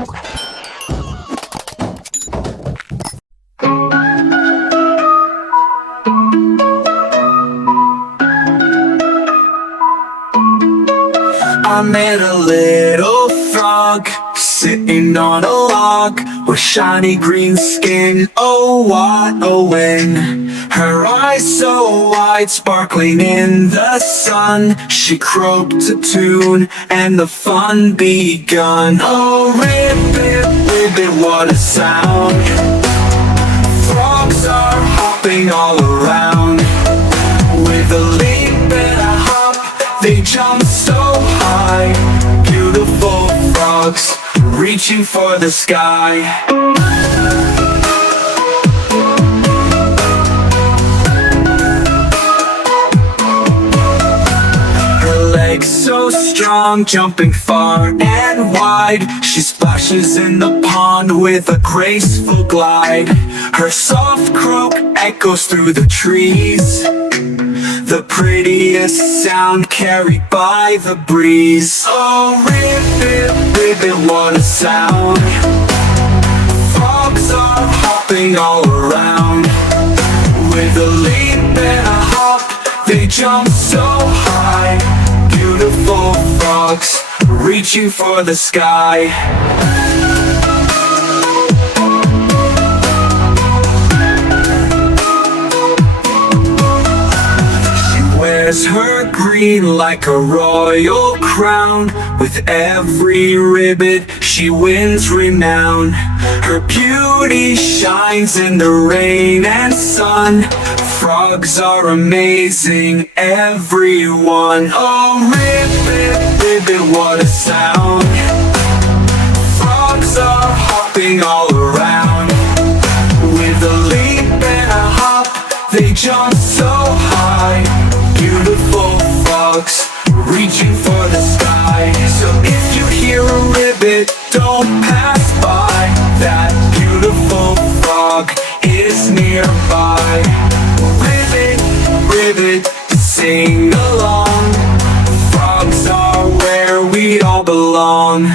I met a little frog sitting on a log with shiny green skin. Oh, what a win! Her eyes so wide, sparkling in the sun. She croaked a tune and the fun begun. Oh, ribbit, ribbit, what a sound! Frogs are hopping all around. With a leap and a hop, they jump so high. Beautiful frogs reaching for the sky. Her legs so strong, jumping far and wide. She splashes in the pond with a graceful glide. Her soft croak echoes through the trees, the prettiest sound carried by the breeze. Oh, ribbit, ribbit, what a sound! Frogs are hopping all around. With a leap and a hop, they jump so high. Beautiful frogs reaching for the sky. Wears her green like a royal crown. With every ribbit she wins renown. Her beauty shines in the rain and sun. Frogs are amazing, everyone. Oh, ribbit, ribbit, what a sound! Frogs are hopping all around. With a leap and a hop, they jump so high. Beautiful frogs reaching for the sky. So if you hear a ribbit, don't pass by. That beautiful frog is nearby. Ribbit, ribbit, sing along. Frogs are where we all belong.